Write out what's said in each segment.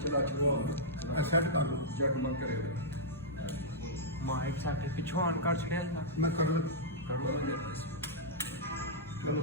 Set ਕਰ ਲਓ ਜਗਮਗ ਕਰੇਗਾ ਮਾਈਕ ਸਾਡੇ ਪਿੱਛੋਂ ਆਨ ਕਰ ਛੜਿਆ ਸੀ ਮੈਂ ਕਰ ਲਵਾਂ ਕਰੋ ਚਲੋ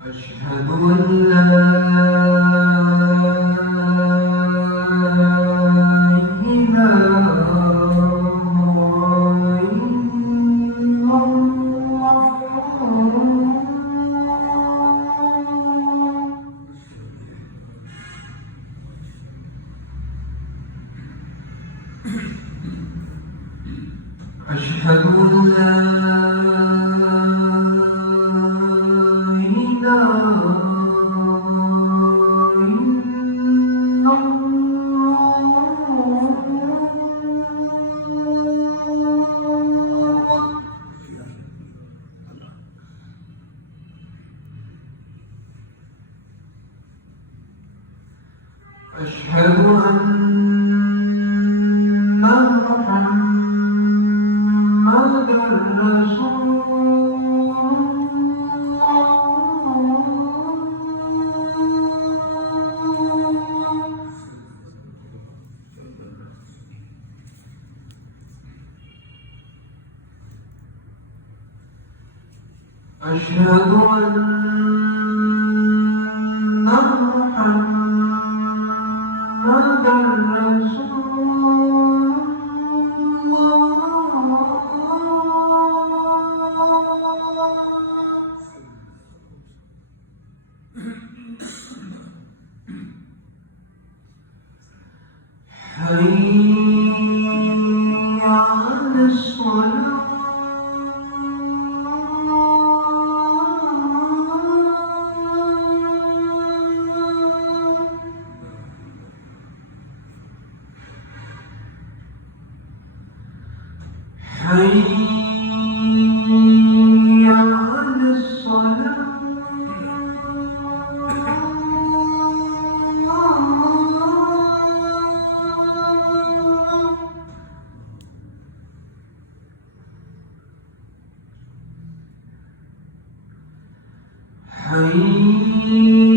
أشهد أن لا أشهد أن لا أشهد أن محمدا رسول الله أشهد أن محمدا رسول حي على الصلاة حي على الصلاة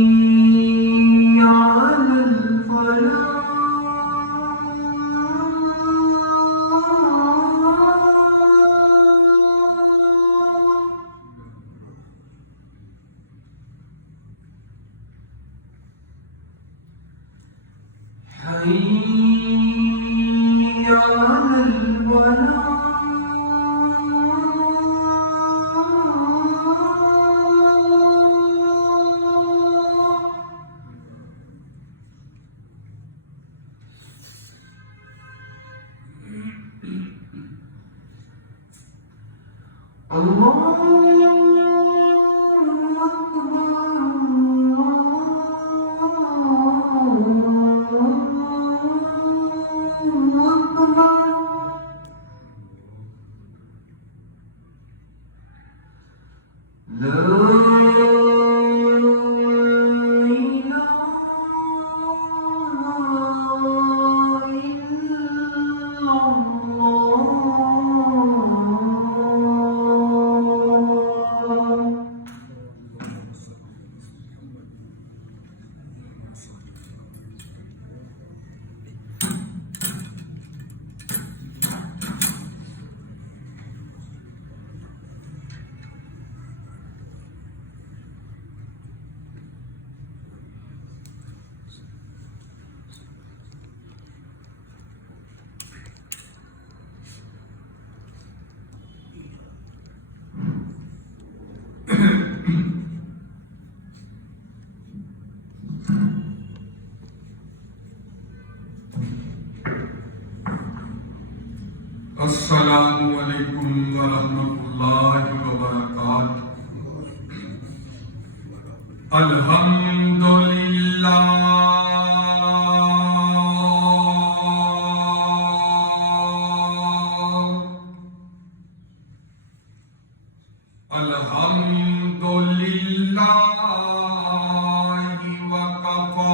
حي على الفلاح حي على الفلاح السلام علیکم ورحمۃ اللہ وبرکاتہ۔ الحمد للہ الحمد للہ وکفی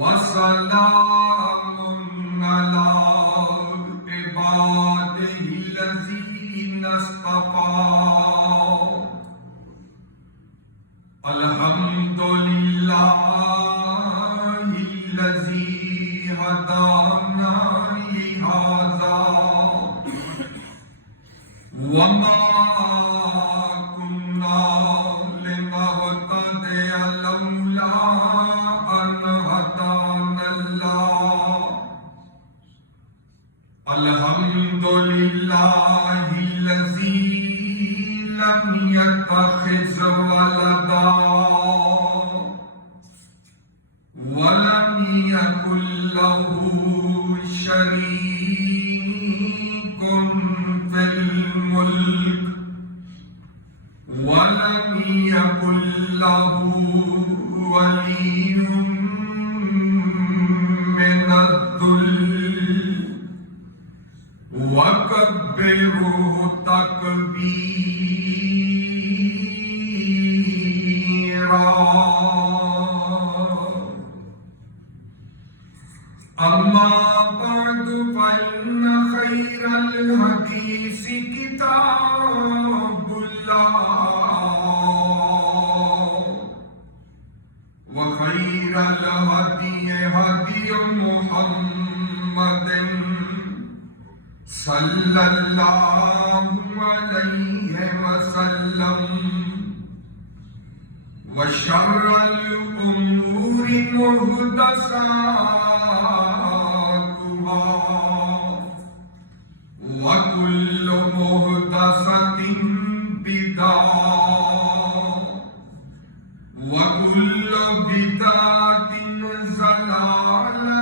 وسلام علی عبادہ الذین اصطفی۔ الحمد للہ الذی ہدانا لہذا وما كنا لنهتدي لولا أن هدانا الله۔ الحمد لله الذي لم يتخذ ولدا ولم يكن له شريك في الملك ولم يكن له ولي من الذل وكبره تكبيرا۔ أما بعد فإن خير الحديث كتاب الله وخير الهدي هدي محمد صلى الله عليه وسلم وشر الأمور محدثاتها وكل محدثة بدعة وكل بدعة ضلالة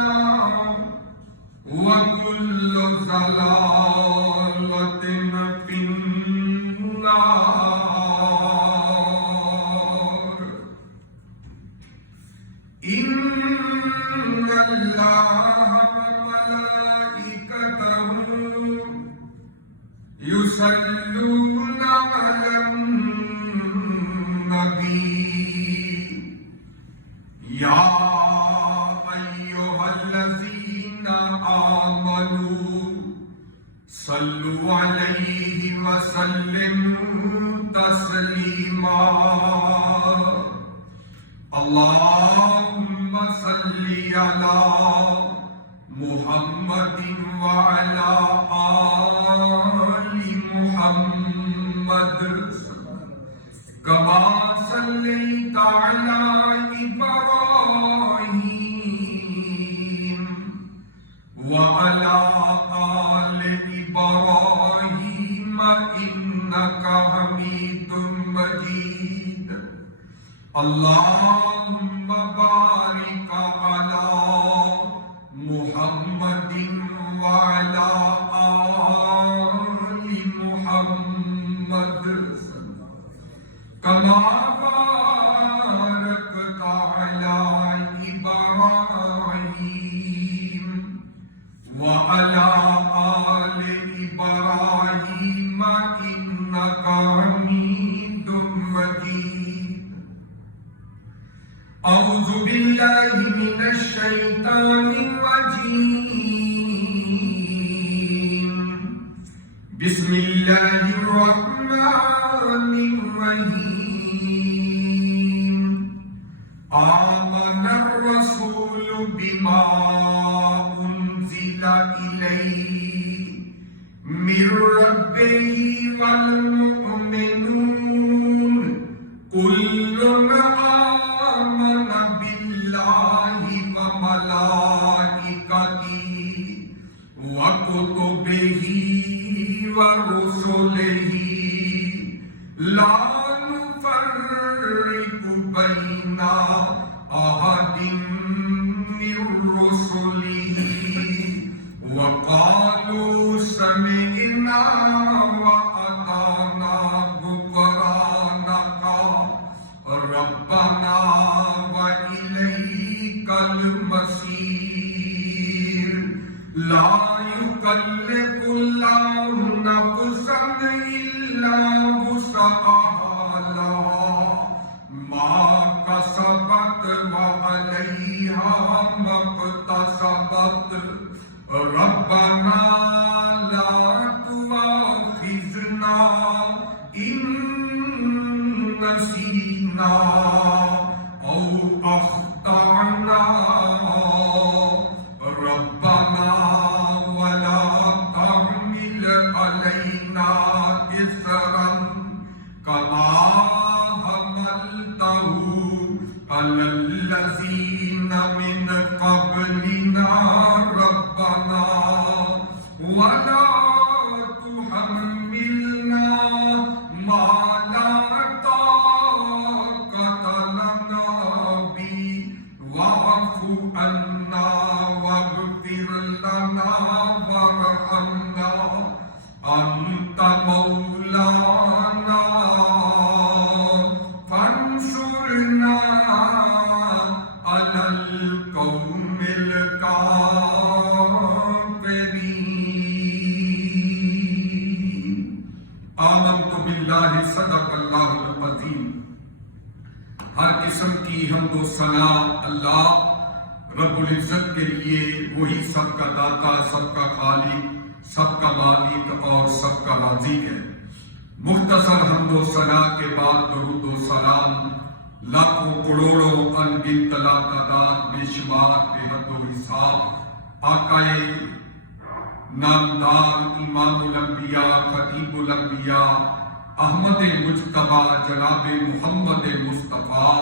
وكل ضلالة في النار۔ إن الله وملائكته يصلون على النبي يا أيها الذين آمنوا صلوا عليه وسلموا تسليما۔ اللهم صل على محمد وعلى آل محمد كما صليت على إبراهيم وعلى آل إبراهيم إنك حميد مجيد۔ اللهم بارك على محمد وعلى آل محمد كما باركت على إبراهيم وعلى آل إبراهيم إنك حميد مجيد۔ أعوذ بالله من الشيطان الرجيم۔ بسم الله الرحمن الرحيم۔ آمن الرسول بما أنزل إليه من ربه والمؤمنون كل آمن بالله وملائكته وكتبه ورسله لا نفرق بين أحد المصير لا يكلف الله نفسا إلا وسعها لها ما كسبت وعليها ما اكتسبت ربنا لا تؤاخذنا إن نسينا أو أخطأنا ربنا ولا تحمل علينا إصرا كما حملته على الذين من قبلنا ربنا ولا تحملنا ما لا طاقة لنا به واعف عنا واغفر لنا وارحمنا أنت مولانا فانصرنا على القوم الكافرين آمنت باللہ صدق اللہ العظیم۔ ہر قسم کی حمد و ثنا اللہ رب العزت کے لیے، وہی سب کا داتا، سب کا خالق، سب کا مالک اور سب کا رازق ہے۔ مختصر حمد و ثنا کے بعد درود و سلام لاکھوں کروڑوں انگنت تعداد بے شمار بے حد و حساب آقائے نامدار امام الانبیاء خطیب الانبیاء احمد مجتبیٰ جناب محمد مصطفیٰ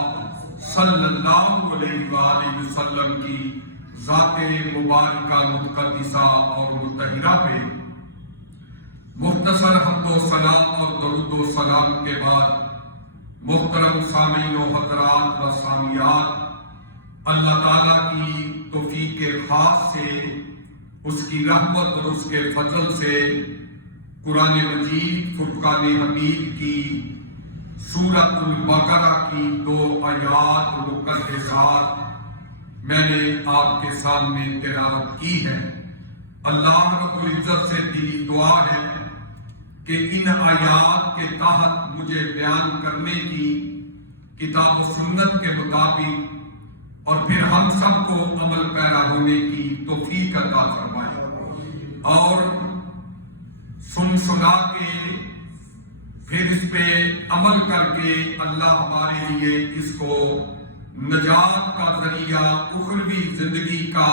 صلی اللہ علیہ وآلہ وسلم کی ذات مبارکہ متقدسہ اور مطہرہ پہ مختصر حمد و ثنا اور درود و سلام کے بعد محترم سامعین و حضرات و سامعات، اللہ تعالیٰ کی توفیق خاص سے، اس کی رحمت اور اس کے فضل سے قرآن مجید فرقان حمید کی سورۃ البقرہ کی 2 آیات مقدسات میں نے آپ کے سامنے تلاوت کی ہے۔ اللہ رب العزت سے دلی دعا ہے کہ ان آیات کے تحت مجھے بیان کرنے کی کتاب و سنت کے مطابق اور پھر ہم سب کو عمل پیرا ہونے کی توفیق عطا فرمائے، اور سن سنا کے پھر اس پہ عمل کر کے اللہ ہمارے لیے اس کو نجات کا ذریعہ، اخروی زندگی کا،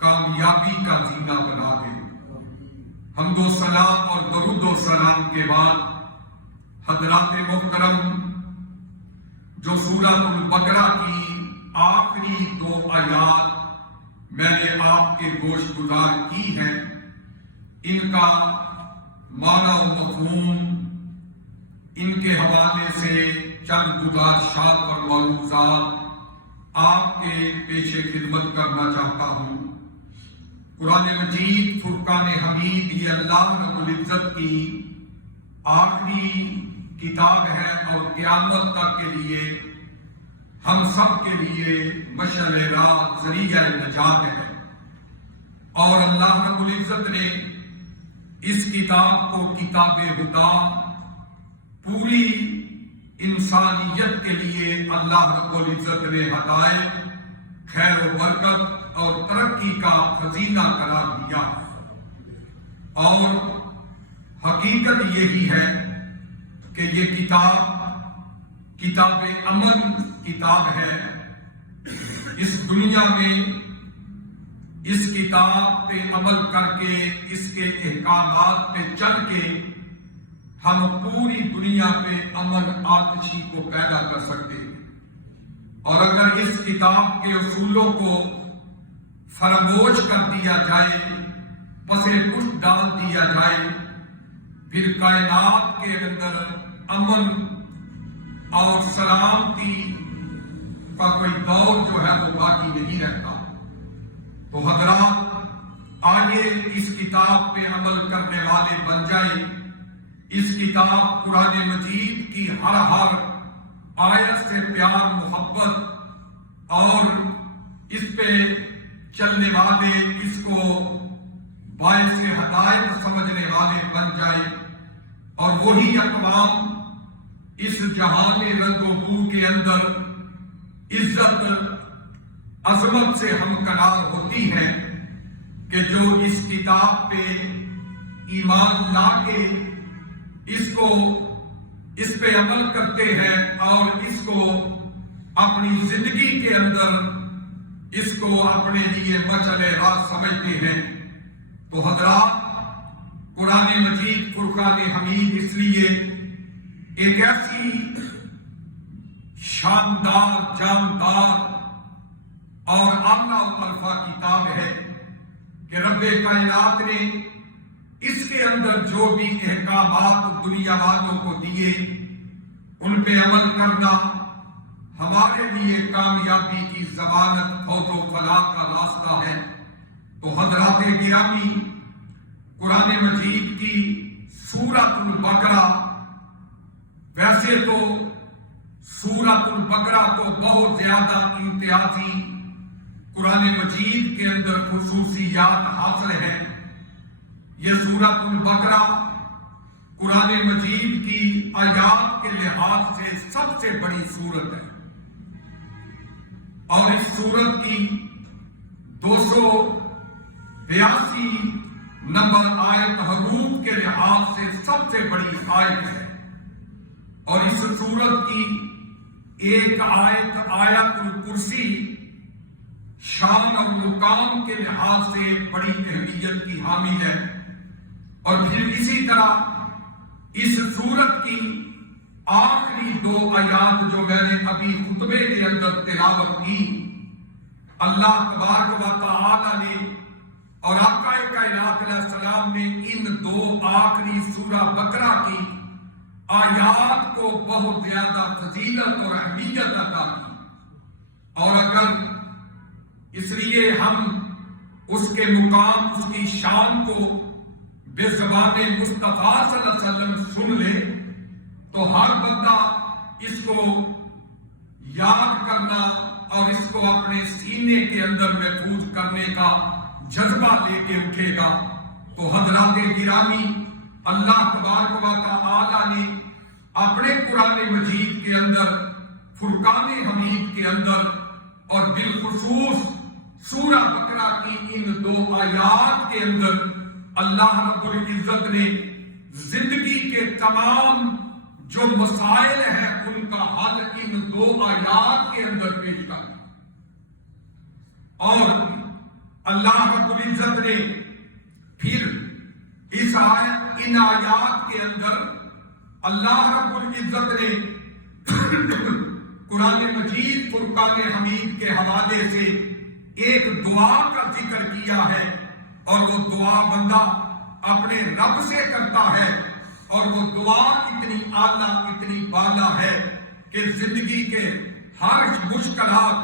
کامیابی کا زینہ بنا دے۔ حمد و ثنا اور درود و سلام کے بعد حضرات محترم، جو سورۃ البقرہ کی آخری 2 آیات میں نے آپ کے گوش گزار کی ہیں، ان کا معنی و مفہوم، ان کے حوالے سے چند گزارشات اور معلومات آپ کے پیش خدمت کرنا چاہتا ہوں۔ قرآن مجید فرقان حمید یہ اللہ رب العزت کی آخری کتاب ہے اور قیامت تک کے لیے ہم سب کے لیے مشعل راہ، ذریعہ نجات ہے۔ اور اللہ رب العزت نے اس کتاب کو کتاب ہدیٰ پوری انسانیت کے لیے اللہ رب العزت نے ہدایت، خیر و برکت اور ترقی کا خزینہ قرار دیا، اور حقیقت یہی ہے کہ یہ کتاب امن کتاب ہے۔ اس دنیا میں اس کتاب پہ عمل کر کے، اس کے احکامات پہ چل کے ہم پوری دنیا پہ امن آتشی کو پیدا کر سکتے ہیں، اور اگر اس کتاب کے اصولوں کو فراموش کر دیا جائے، پسے پشت ڈال دیا جائے، پھر کائنات کے اندر امن اور سلامتی کا کوئی دور جو ہے وہ باقی نہیں رہتا۔ تو حضرات، آئیے اس کتاب پہ عمل کرنے والے بن جائیں۔ اس کتاب قرآن مجید کی ہر آیت سے پیار، محبت اور اس پہ چلنے والے، اس کو باعث ہدایت سمجھنے والے بن جائیں، اور وہی اقوام اس جہان رنگ و بو کے اندر عزت عظمت سے ہمکنار ہوتی ہے کہ جو اس کتاب پہ ایمان لا کے اس پہ عمل کرتے ہیں اور اس کو اپنی زندگی کے اندر اس کو اپنے لیے مشعل راہ سمجھتے ہیں۔ تو حضرات، قرآن مجید فرقان حمید اس لیے ایک ایسی شاندار، جاندار اور اعلیٰ الفا کتاب ہے کہ رب کائنات نے اس کے اندر جو بھی احکامات دنیا والوں کو دیے ان پہ عمل کرنا ہمارے لیے کامیابی کی ضمانت، فوز و فلاح کا راستہ ہے۔ تو حضرات گرامی، قرآن مجید کی سورۃ البقرہ، ویسے تو سورۃ البقرہ تو بہت زیادہ امتیازی قرآن مجید کے اندر خصوصیات حاصل ہیں۔ یہ سورۃ البقرہ قرآن مجید کی آیات کے لحاظ سے سب سے بڑی سورت ہے، اور اس سورت کی 282 نمبر آیت حروف کے لحاظ سے سب سے بڑی آیت ہے، اور اس سورت کی ایک آیت، آیت الکرسی، شان اور مقام کے لحاظ سے بڑی اہمیت کی حامل ہے۔ اور پھر اسی طرح اس سورت کی آخری 2 آیات جو میں نے ابھی خطبے کے اندر تلاوت کی، اللہ تبارک و تعالی نے اور آقا کائنات علیہ السلام نے ان 2 آخری سورہ بقرہ کی آیات کو بہت زیادہ فضیلت اور اہمیت عطا کی، اور اگر اس لیے ہم اس کے مقام، اس کی شان کو بے زبان مصطفیٰ صلی اللہ علیہ وسلم سن لے تو ہر بندہ اس کو یاد کرنا اور اس کو اپنے سینے کے اندر محفوظ کرنے کا جذبہ لے کے اٹھے گا۔ تو حضرات گرامی، اللہ تبارک و تعالی نے اپنے قرآن مجید کے اندر، فرقان حمید کے اندر، اور بالخصوص سورہ بقرہ کی ان 2 آیات کے اندر اللہ رب العزت نے زندگی کے تمام جو مسائل ہیں ان کا حل ان 2 آیات کے اندر پیش کر دیا، اور اللہ رب العزت نے پھر ان آیات کے اندر اللہ رب العزت نے قرآن مجید فرقان حمید کے حوالے سے ایک دعا کا ذکر کیا ہے، اور وہ دعا بندہ اپنے رب سے کرتا ہے، اور وہ دعا اتنی اعلیٰ، اتنی بالا ہے کہ زندگی کے ہر مشکلات،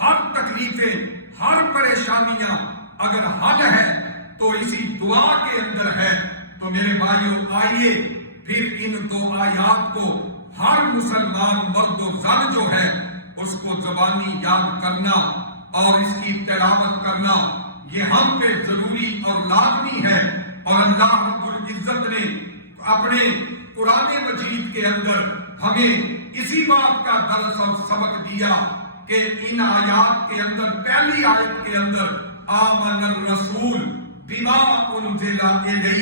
ہر تکلیفیں، ہر پریشانیاں اگر حل ہے تو اسی دعا کے اندر ہے۔ تو میرے بھائیوں، آئیے پھر ان 2 آیات کو ہر مسلمان مرد و زن جو ہے اس کو زبانی یاد کرنا اور اس کی تلاوت کرنا یہ ہم پہ ضروری اور لازمی ہے۔ اور اللہ رب العزت نے اپنے قرآن مجید کے اندر ہمیں اسی بات کا درس اور سبق دیا کہ ان آیات کے اندر، پہلی آیت کے اندر آمن الرسول بما انزل الیہ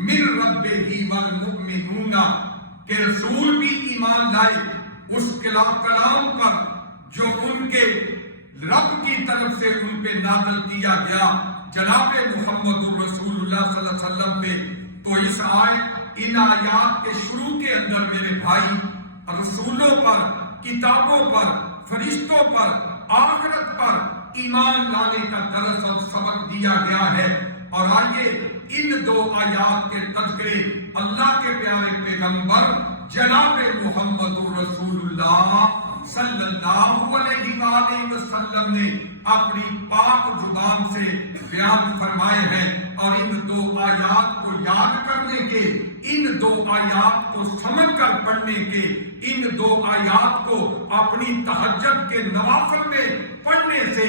من ربہ والمؤمنون، کہ رسول بھی ایمان لائے اس کلام پر جو ان کے رب کی طرف سے ان پہ نازل کیا گیا، جناب محمد الرسول اللہ صلی اللہ علیہ وسلم پہ۔ تو ان آیات کے شروع کے اندر میرے بھائی رسولوں پر، کتابوں پر، فرشتوں پر، آخرت پر ایمان لانے کا درس اور سبق دیا گیا ہے۔ اور آئیے ان 2 آیات کے تذکرے اللہ کے پیارے پیغمبر جناب محمد الرسول اللہ صلی اللہ علیہ وآلہ وسلم نے اپنی پاک زبان سے بیان فرمائے ہیں، اور ان 2 آیات کو یاد کرنے کے، ان 2 آیات کو سمجھ کر پڑھنے کے، ان 2 آیات کو اپنی تہجد کے نوافل میں پڑھنے سے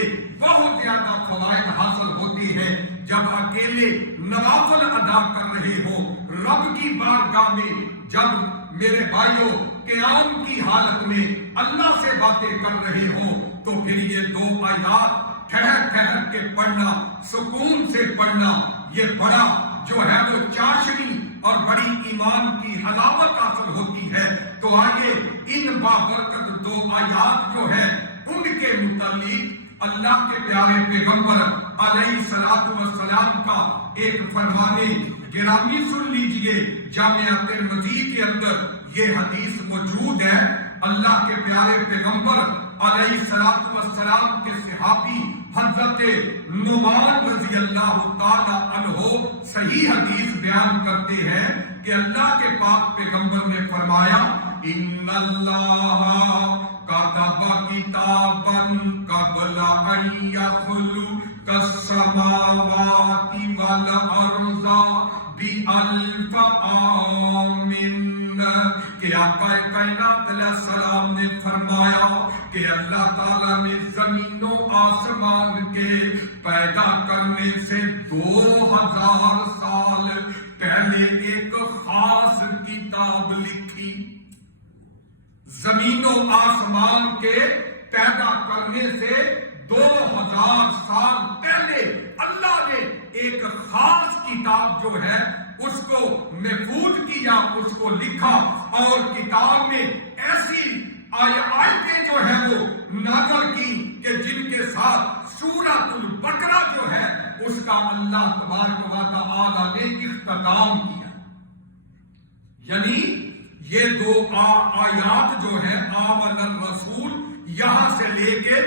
اکیلے نوافل ادا کر رہے ہو رب کی بارگاہ میں، جب میرے بھائیوں قیام کی حالت میں اللہ سے باتیں کر رہے ہو، تو پھر یہ 2 آیات ٹھہر ٹھہر کے پڑھنا، سکون سے پڑھنا، یہ بڑا جو ہے وہ چاشنی اور بڑی ایمان کی حلاوت حاصل ہوتی ہے۔ تو آئیے ان بابرکت 2 آیات جو ہے ان کے متعلق اللہ کے پیارے پیغمبر علیہ الصلوۃ والسلام کا ایک فرمانے گرامی سن لیجئے۔ جامعہ ترمذی کے اندر یہ حدیث موجود ہے۔ اللہ کے پیارے پیغمبر علیہ الصلوۃ والسلام کے صحابی حضرت نعمان رضی اللہ تعالی عنہ صحیح حدیث بیان کرتے ہیں کہ اللہ کے پاک پیغمبر نے فرمایا، ان اللہ کتب کتابا قبل ان یخلق السماوات والارض بألف عام، کہ آقا کائنات علیہ السلام نے فرمایا کہ اللہ تعالیٰ نے زمین و آسمان کے پیدا کرنے سے 2000 سال پہلے ایک خاص کتاب لکھی۔ زمین و آسمان کے پیدا کرنے سے 2000 سال پہلے اللہ نے ایک خاص کتاب جو ہے اس کو محفوظ کیا، اس کو لکھا، اور کتاب میں ایسی آیتیں جو ہے وہ نازل کی کہ جن کے ساتھ سورۃ البقرہ جو ہے اس کا اللہ تبارک و تعالی نے اختتام کیا۔ یعنی یہ 2 آیات جو ہے آمن الرسول یہاں سے لے کے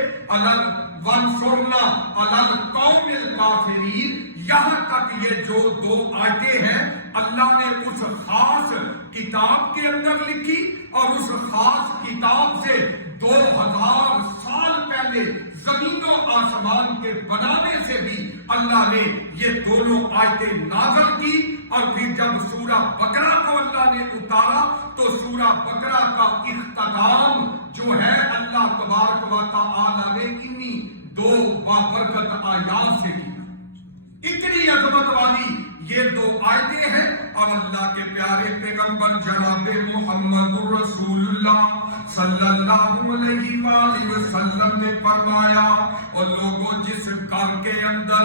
وانصرنا علی القوم الکافرین یہاں تک یہ جو 2 آیتیں ہیں اللہ نے اس خاص کتاب کے اندر لکھی، اور اس خاص کتاب سے 2000 سال پہلے زمین و آسمان کے بنانے سے بھی اللہ نے یہ دونوں آیتیں نازل کی۔ اور پھر جب سورہ بقرہ کو اللہ نے اتارا تو سورہ بقرہ کا اختتام جو ہے اللہ تبارک و تعالی نے انہی 2 بابرکت آیات سے کیا۔ اتنی عظمت والی یہ 2 آیتیں ہیں، اور اللہ کے پیارے پیغمبر جناب محمد رسول اللہ صلی اللہ علیہ وآلہ وسلم نے فرمایا، اور لوگوں جس گھر کے اندر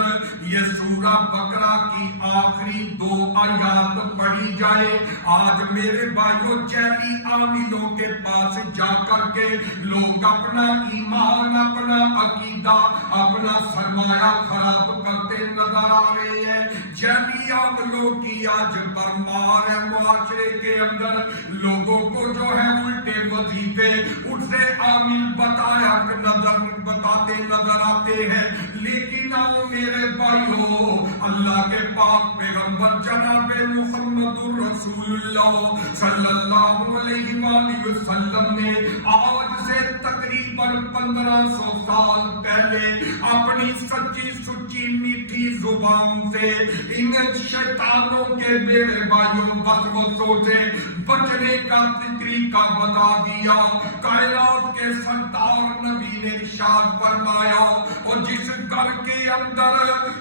یہ سورہ بقرہ کی آخری 2 آیات پڑھی جائے، آج میرے بھائیوں جیلی عاملوں کے پاس جا کر کے لوگ اپنا ایمان، اپنا عقیدہ، اپنا سرمایہ خراب کرتے نظر آ رہے ہیں۔ جیلی عاملوں کی آج برمار ہے معاشرے کے اندر، لوگوں کو جو ہے الٹے وظیفے ان سے عامل بتاتے نظر آتے ہیں۔ لیکن آؤ میرے بھائیوں، اللہ کے پاک پیغمبر جناب محمد رسول اللہ صلی اللہ علیہ وآلہ وسلم نے آج سے تقریباً 1500 سال پہلے اپنی سچی سچی میٹھی زبان سے ان شیطانوں کے میرے بھائیوں وسوسوں سے بچنے کا طریقہ بتا دیا۔ کائنات کے سردار نبی نے ارشاد فرمایا، اور جس گھر کے اندر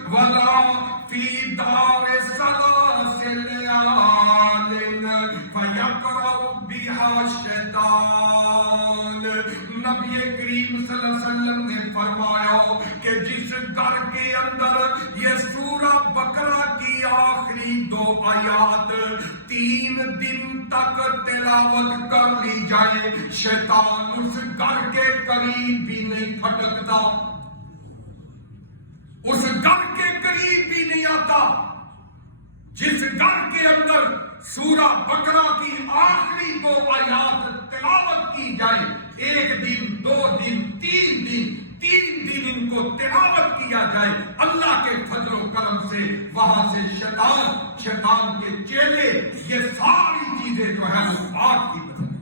ولا فی دار سلاسل فیقرأ بہا شیطان، نبی کریم صلی اللہ علیہ وسلم نے فرمایا کہ جس گھر کے اندر یہ سورہ بقرہ کی آخری 2 آیات 3 دن تک تلاوت کر لی جائے، شیطان اس گھر کے قریب بھی نہیں پھٹکتا، اس گھر کے قریب بھی نہیں آتا۔ جس گھر کے اندر سورہ بقرہ کی آخری 2 آیات تلاوت کی جائے، 1 دن 2 دن 3 دن 3 دن ان کو تلاوت کیا جائے، اللہ کے فضل و کرم سے وہاں سے شیطان کے چیلے یہ ساری چیزیں جو ہے وہ آگ کی بدل۔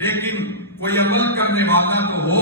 لیکن کوئی عمل کرنے والا تو ہو،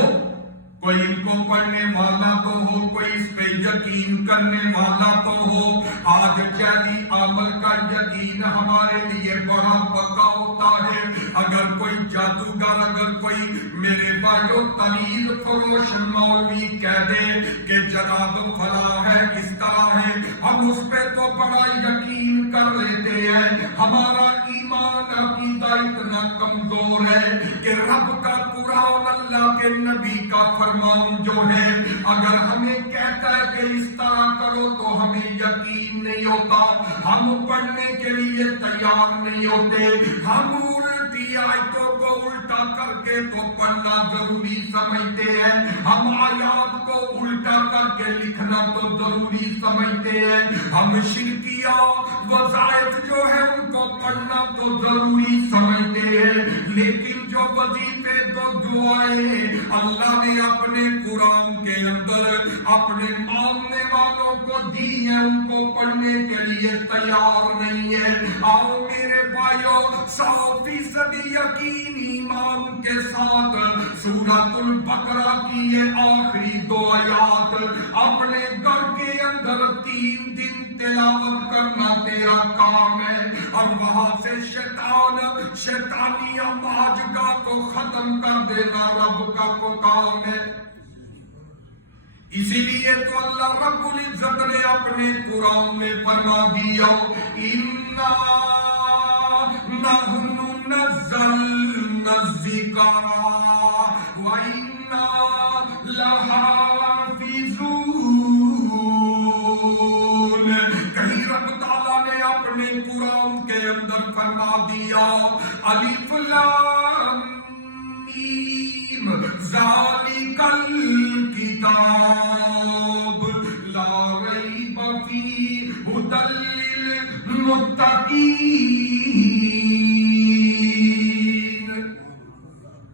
کوئی ان کو پڑھنے والا تو ہو، کوئی اس پہ یقین کرنے والا تو ہو۔ آج جعلی عمل کا یقین ہمارے لیے بڑا پکا ہوتا ہے۔ اگر کوئی جادوگر، اگر کوئی میرے بھائیوں تمیز فروش مولوی کہہ دے کہ جناب فلاں ہے، اس طرح ہے، ہم ہم اس پہ تو بڑا یقین کر لیتے ہیں، ہمارا ایمان عقیدہ اتنا کمزور ہے کہ رب کا قرآن، اللہ کے نبی کا فرمان جو ہے، اگر ہمیں کہتا ہے کہ اس طرح کرو تو ہمیں یقین نہیں ہوتا، ہم پڑھنے کے لیے تیار نہیں ہوتے، ہم الٹی آیتوں کو الٹا کر کے تو پڑھنا ضروری سمجھتے ہیں، ہم آیات کو الٹا کر کے لکھنا تو ضروری سمجھتے ہیں، ہم شرکیہ وظائف جو ہے ان کو پڑھنا تو ضروری سمجھتے ہیں، لیکن جو وظیفے تو دعائیں اللہ نے اپنے قرآن کے اندر اپنے ماننے والوں کو دی ہیں، ان کو پڑھنے کے لیے تیار نہیں ہے۔ آؤ میرے بھائیو، 100% یقین ایمان کے ساتھ سورۃ البقرہ کی یہ آخری 2 آیات اپنے گھر کے اندر 3 دن تلاوت کرنا تیرا کام ہے، اور وہاں سے شیطانی اماجگاہ کو ختم کر دینا رب کا کو کام ہے۔ اسی لیے تو اللہ رب العزت نے اپنے قرآن میں فرما دیا، اِنَّا نَحْنُ نَزَّلْنَا الذِّكْرَ وَإِنَّا لَحَافِظُونَ۔ کہیں رب تعالیٰ نے اپنے قرآن کے اندر فرما دیا، الف لام میم ذالک الکتاب لا ریب فیہ ھدی للمتقین۔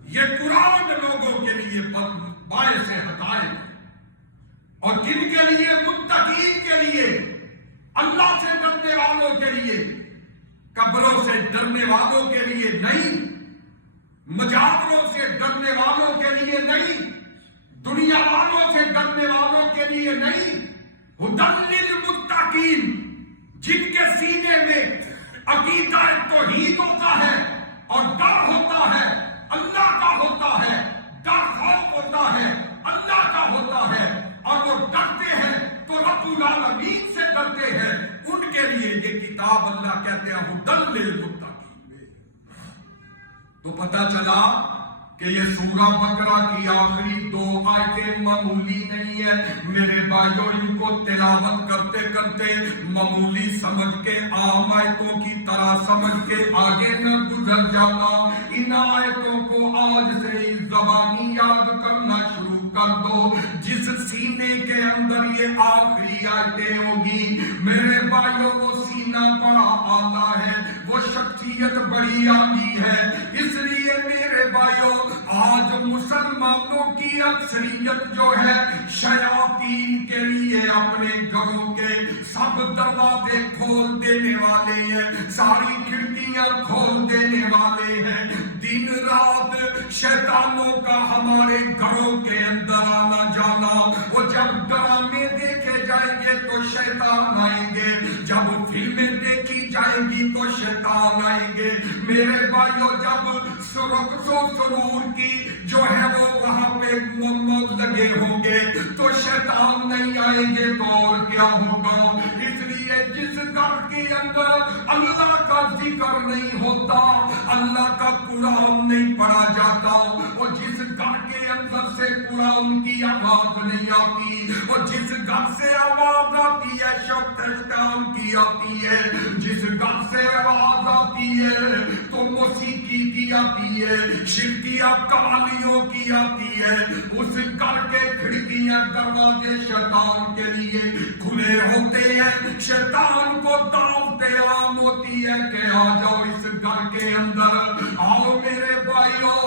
یہ قرآن لوگوں کے لیے باعث ہدایت، اور کن کے لیے؟ متقین کے لیے، اللہ سے ڈرنے والوں کے لیے، قبروں سے ڈرنے والوں کے لیے نہیں، مجاوروں سے ڈرنے والوں کے لیے نہیں، دنیا والوں سے ڈرنے والوں کے لیے نہیں، ھدی للمتقین، جن کے سینے میں عقیدہ توحید ہوتا ہے اور ڈر ہوتا ہے، اللہ کا ہوتا ہے، ڈر خوف ہوتا ہے، اللہ کا ہوتا ہے، اور وہ ڈرتے ہیں تو رب العالمین سے ڈرتے ہیں، ان کے لیے یہ کتاب اللہ کہتے ہیں ھدی للمتقین۔ تو پتہ چلا کہ یہ سورہ بقرہ کی آخری 2 آیتیں معمولی نہیں ہے میرے بھائیوں، ان کو تلاوت کرتے کرتے معمولی سمجھ کے عام آیتوں کی طرح سمجھ کے آگے نہ گزر جانا، ان آیتوں کو آج سے زبانی یاد کرنا شروع کر دو۔ جس سینے کے اندر یہ آخری آیتیں ہوگی میرے بھائیوں، وہ سینہ بڑا اعلیٰ ہے، وہ شخصیت بڑی عالی ہے۔ اس لیے میرے بھائیوں، آج مسلمانوں کی اکثریت جو ہے شیاطین کے لیے اپنے گھروں کے سب دروازے کھول دینے والے ہیں، ساری کھڑکیاں کھول دینے والے ہیں، دن رات شیطانوں کا ہمارے گھروں کے اندر آنا جانا۔ وہ جب ڈرامے دیکھے جائیں گے تو شیطان آئیں گے، جب فلمیں دیکھی جائیں گی تو شیطان آئیں گے۔ میرے بھائیوں، جب رقص و سرور کی جو ہے وہ وہاں پہ موج لگے ہوں گے تو شیطان نہیں آئیں گے تو اور کیا ہوگا؟ اس لیے جس گھر کے اندر اللہ کا ذکر نہیں ہوتا، اللہ کا قرآن نہیں پڑھا جاتا، اور جس گھر کے اندر سے قرآن کی آواز نہیں آتی، اور جس گھر سے آواز آتی ہے شبد احکام کی آتی ہے، جس گھر سے آواز آتی ہے تو موسیقی کی آتی ہے، شرکیہ قوالیوں کی آتی ہے، اس گھر کے کھڑکیاں دروازے شیطان کے لیے کھلے ہوتے ہیں، شیطان کو دعوت عام ہوتی ہے کہ آ جاؤ اس گھر کے اندر، آؤ میرے بھائیوں۔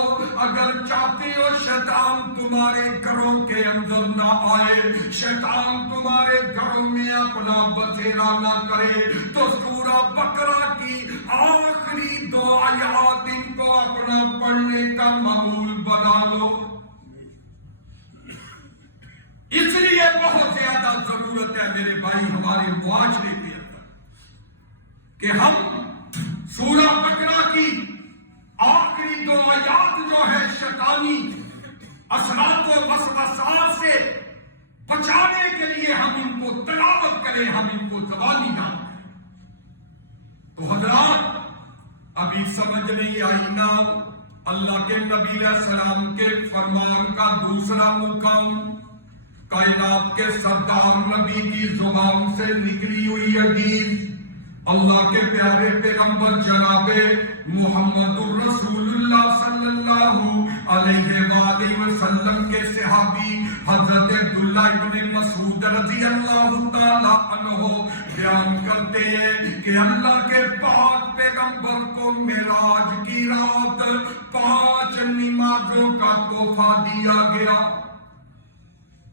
اگر چاہتے ہو شیطان تمہارے گھروں کے اندر نہ آئے، شیطان تمہارے گھروں میں اپنا بسیرا نہ کرے، تو سورہ بقرہ کی آخری 2 آیات ان کو اپنا پڑھنے کا معمول بنا لو۔ اس لیے بہت زیادہ ضرورت ہے میرے بھائی ہمارے معاشرے کے اندر کہ ہم سورہ بقرہ کی آخری 2 آیات جو ہے شیطانی اثرات و وسوسات سے بچانے کے لیے ہم ان کو تلاوت کریں۔ چلے ہم ان کو زبانی یاد کریں. تو حضرات ابھی سمجھ نہیں آئی نا اللہ کے نبی علیہ السلام کے فرمان کا دوسرا مقام کائنات کے سردار نبی کی زبان سے نکلی ہوئی حدیث اللہ کے پیارے پیغمبر جناب محمد الرسول اللہ صلی اللہ علیہ وآلہ وسلم کے صحابی حضرت عبداللہ ابن مسعود رضی اللہ تعالی عنہ بیان کرتے ہیں کہ اللہ کے پاک پیغمبر کو معراج کی رات 5 نمازوں کا تحفہ دیا گیا.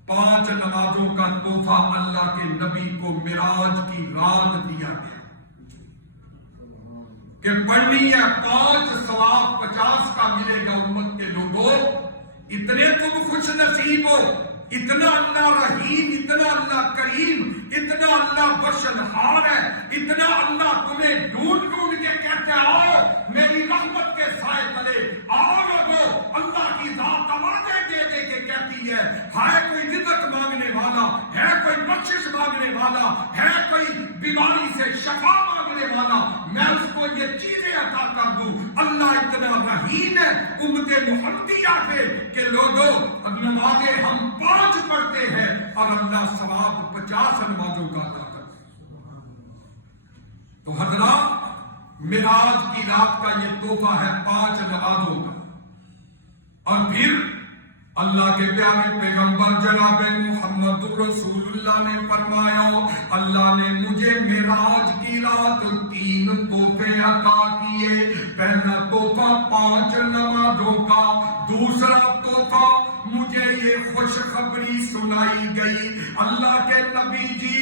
5 نمازوں کا تحفہ اللہ کے نبی کو معراج کی رات دیا گیا کہ پڑھنی ہے 5 ثواب 50 کا ملے گا. امت کے لوگوں اتنے تم خوش نصیب ہو, اتنا اللہ رحیم, اتنا اللہ کریم, اتنا اللہ بخشنہار ہے, اتنا اللہ تمہیں ڈھونڈ ڈھونڈ کے کہتے آؤ میری رحمت کے سائے تلے آؤ لوگو. اللہ کی ذات آوازیں دے دے کے کہتی ہے کوئی رزق مانگنے والا ہے, کوئی بخشش مانگنے والا ہے, کوئی بیماری سے شفا مانگنے والا, میں اس کو یہ چیزیں عطا کر دوں. اللہ اتنا رحیم ہے امت محمدیہ پہ کہ لوگوں نمازیں ہم 5 پڑھتے ہیں اور اللہ ثواب 50 نمازوں کا عطا کرتا ہے. تو حضرات معراج کی رات کا یہ تحفہ ہے 5 نمازوں کا. اور پھر اللہ کے پیارے پیغمبر جناب محمد رسول اللہ نے فرمایا اللہ نے مجھے معراج کی رات 3 تحفے عطا کیے. پہلا تحفہ 5 نمازوں کا, دوسرا تحفہ مجھے یہ خوشخبری سنائی گئی اللہ کے نبی جی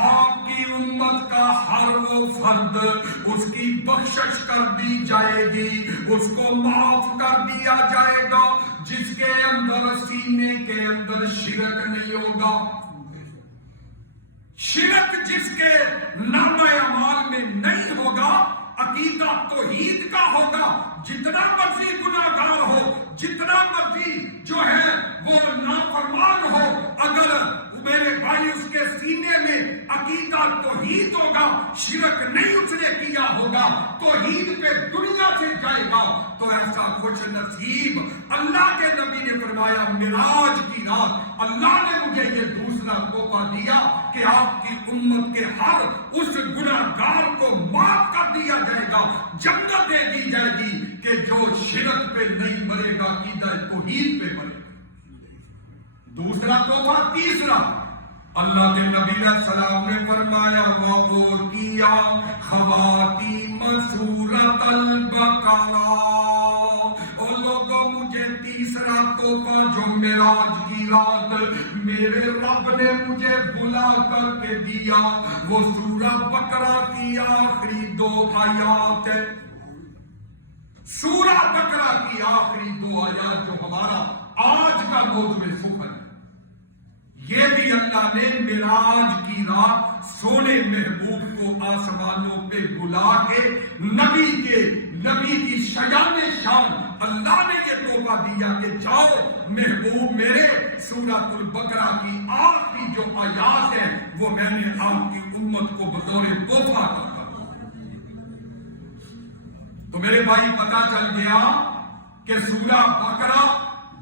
آپ کی امت کا ہر وہ فرد اس کی بخشش کر دی جائے گی, اس کو معاف کر دیا جائے گا جس کے اندر سینے کے اندر شرک نہیں ہوگا. شرک جس کے نامہ اعمال میں نہیں ہوگا, عقیدہ توحید کا ہوگا. جتنا مرضی گناہگار ہو, جتنا مرضی جو ہے وہ نافرمان ہو, اگر میرے بھائی اس کے سینے میں عقیدہ توحید ہوگا, شرک نہیں اس نے کیا ہوگا, توحید پہ دنیا سے جائے گا, تو ایسا خوش نصیب. اللہ کے نبی نے فرمایا معراج کی رات اللہ نے مجھے یہ دوسرا تحفہ دیا کہ آپ کی امت کے ہر اس گناہگار کو معاف کر دیا جائے گا, جنت دے دی جائے گی کہ جو شرک پہ نہیں مرے گا, عقیدہ توحید پہ مرے گا. دوسرا تحفہ تیسرا اللہ کے نبی علیہ السلام نے فرمایا وَأُوتِيَ خَوَاتِيمَ سُورَةَ الْبَقَرَةِ. اور لوگوں مجھے تیسرا تحفہ جو معراج کی رات میرے رب نے مجھے بلا کر کے دیا وہ سورہ بقرہ کی آخری 2 آیات ہے. سورہ بقرہ کی آخری 2 آیات جو ہمارا آج کا موضوع سخن ہے, یہ بھی اللہ نے معراج کی رات سونے محبوب کو آسمانوں پہ بلا کے نبی کی شایان شان اللہ نے یہ تحفہ دیا کہ جاؤ محبوب میرے سورۃ البقرہ کی آخری جو آیات ہیں وہ میں نے آپ کی امت کو بطور تحفہ دیا. تو میرے بھائی پتا چل گیا کہ سورہ بقرہ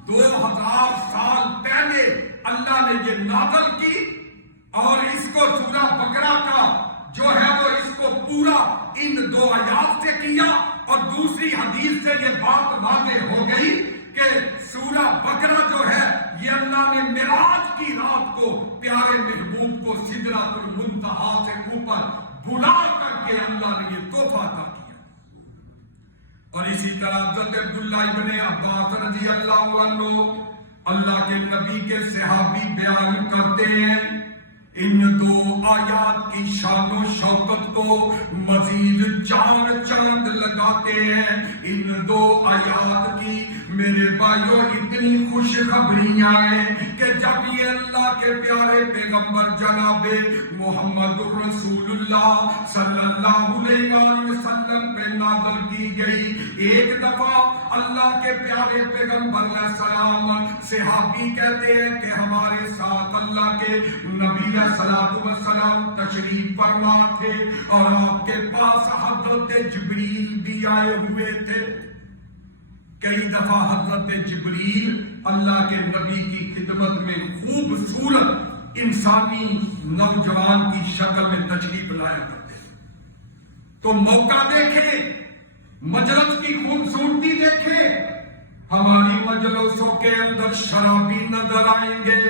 2000 سال پہلے اللہ نے یہ نازل کی اور اس کو سورہ بقرہ کا جو ہے وہ اس کو پورا ان 2 آیات سے کیا. اور دوسری حدیث سے یہ بات واضح ہو گئی کہ سورہ بقرہ جو ہے یہ اللہ نے معراج کی رات کو پیارے محبوب کو سدرۃ المنتہا سے اوپر بلا کر کے اللہ نے یہ تحفہ عطا کیا. اور اسی طرح حضرت عبداللہ ابن عباس رضی اللہ عنہ اللہ کے نبی کے صحابی بیان کرتے ہیں ان 2 آیات کی شان و شوکت کو مزید چاند لگاتے ہیں. ان 2 آیات کی میرے بھائیوں اتنی خوشخبریاں ہیں کہ جب یہ اللہ کے پیارے پیغمبر جناب محمد رسول اللہ صلی اللہ علیہ وسلم پہ نازل کی گئی, ایک دفعہ اللہ کے پیارے پیغمبر علیہ السلام صحابی کہتے ہیں کہ ہمارے ساتھ اللہ کے کے نبی علیہ الصلوۃ والسلام تشریف فرما تھے اور آپ کے پاس حضرت جبریل بھی آئے ہوئے تھے. کئی دفعہ حضرت جبریل اللہ کے نبی کی خدمت میں خوبصورت انسانی نوجوان کی شکل میں تشریف لایا کرتے. تو موقع دیکھیں، مجلس کی خوبصورتی دیکھیں. ہماری مجلسوں کے اندر شرابی نظر آئیں گے،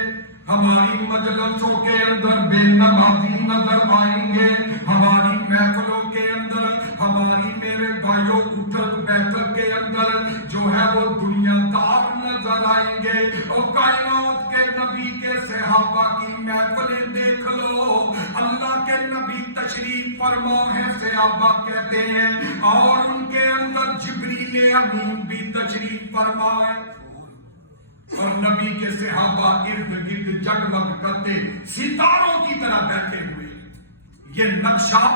ہماری مجلسوں کے اندر بے نمازی نظر آئیں گے، ہماری محفلوں کے اندر، ہماری میرے بھائیوں اٹھک بیٹھک کے اندر جو ہے وہ دنیا دار نظر آئیں گے. اور کائنات کے نبی کے صحابہ کی محفلیں دیکھ لو، اللہ کے نبی تشریف فرما ہے، صحابہ کہتے ہیں، اور ان کے اندر جبریل امین بھی تشریف فرما ہے، اور نبی کے صحابہ ارد گرد جگمگ کرتے ستاروں کی طرح بیٹھے ہوئے. یہ نقشہ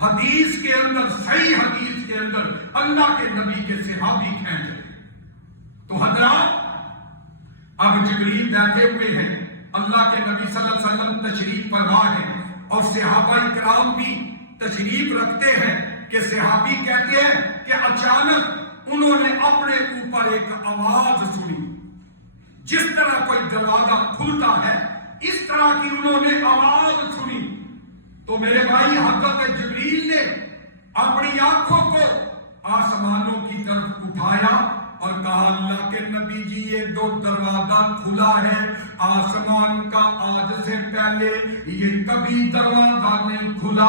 حدیث کے اندر، صحیح حدیث کے اندر اللہ کے نبی کے صحابی کھینچ رہے. تو حضرات اب جبریل بیٹھے ہوئے ہیں، اللہ کے نبی صلی اللہ علیہ وسلم تشریف فرما ہے، اور صحابہ اکرام بھی تشریف رکھتے ہیں کہ صحابی کہتے ہیں کہ اچانک انہوں نے اپنے اوپر ایک آواز سنی. جس طرح کوئی دروازہ کھلتا ہے اس طرح کی انہوں نے آواز سنی. تو میرے بھائی حضرت جبریل نے اپنی آنکھوں کو آسمانوں کی طرف اٹھایا اور کہا، اللہ کے نبی جی یہ دو دروازہ کھلا ہے آسمان کا، آج سے پہلے یہ کبھی دروازہ نہیں کھلا،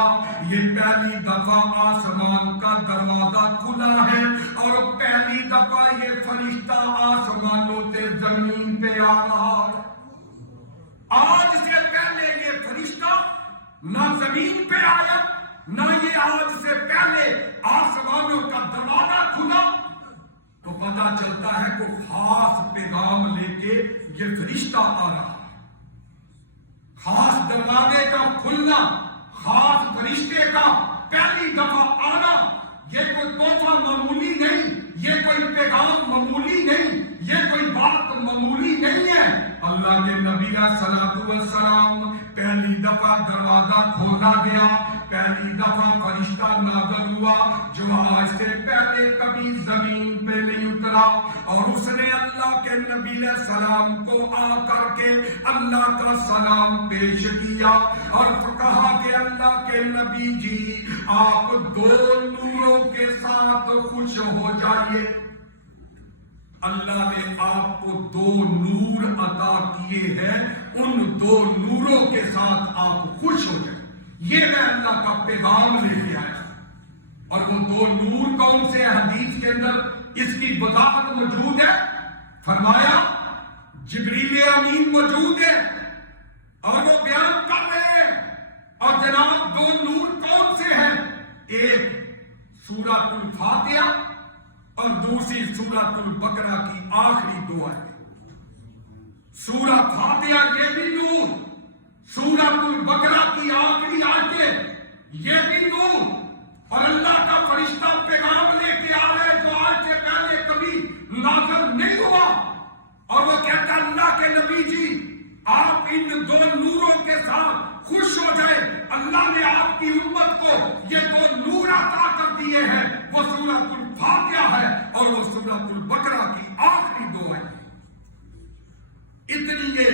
یہ پہلی دفعہ آسمان کا دروازہ کھلا ہے، اور پہلی دفعہ یہ فرشتہ آسمانوں سے زمین پہ آ رہا ہے. آج سے پہلے یہ فرشتہ نہ زمین پہ آیا، نہ یہ آج سے پہلے آسمانوں کا دروازہ کھلا. تو پتا چلتا ہے کہ خاص پیغام لے کے یہ فرشتہ آ رہا ہے. خاص دروازے کا کھلنا، خاص فرشتے کا پہلی دفعہ آنا، یہ کوئی تحفہ معمولی نہیں، یہ کوئی پیغام معمولی نہیں، یہ کوئی بات معمولی نہیں ہے. اللہ کے نبی علیہ الصلوۃ والسلام پہلی دفعہ دروازہ کھولا گیا، پہلی دفعہ فرشتہ نازل ہوا جو آج سے پہلے کبھی زمین پہ نہیں اترا، اور اس نے اللہ کے نبی علیہ السلام کو آ کر کے اللہ کا سلام پیش کیا اور کہا کہ اللہ کے نبی جی آپ دو نوروں کے ساتھ خوش ہو جائیے. اللہ نے آپ کو دو نور عطا کیے ہیں، ان دو نوروں کے ساتھ آپ خوش ہو جائیں. یہ میں اللہ کا پیغام لے کے آیا. اور وہ دو نور کون سے حدیث کے اندر اس کی وضاحت موجود ہے. فرمایا جبریل امین موجود ہے اور وہ بیان کر رہے ہیں. اور جناب دو نور کون سے ہیں؟ ایک سورۃ الفاتحہ اور دوسری سورۃ البقرہ کی آخری دو آیتیں. سورۃ فاتحہ یہ بھی نور، سورۃ البقرہ کی آخری آیتیں یہ بھی نور. اور اللہ کا فرشتہ پیغام لے کے آ رہے جو آج سے پہلے کبھی نازل نہیں ہوا، اور وہ کہتا اللہ کے نبی جی آپ ان دو نوروں کے ساتھ خوش ہو جائے. اللہ نے آپ کی امت کو یہ دو نور عطا کر دیے ہیں، وہ سورۃ الفاتحہ ہے اور وہ سورۃ البقرہ کی آخری دو ہے. اتنی یہ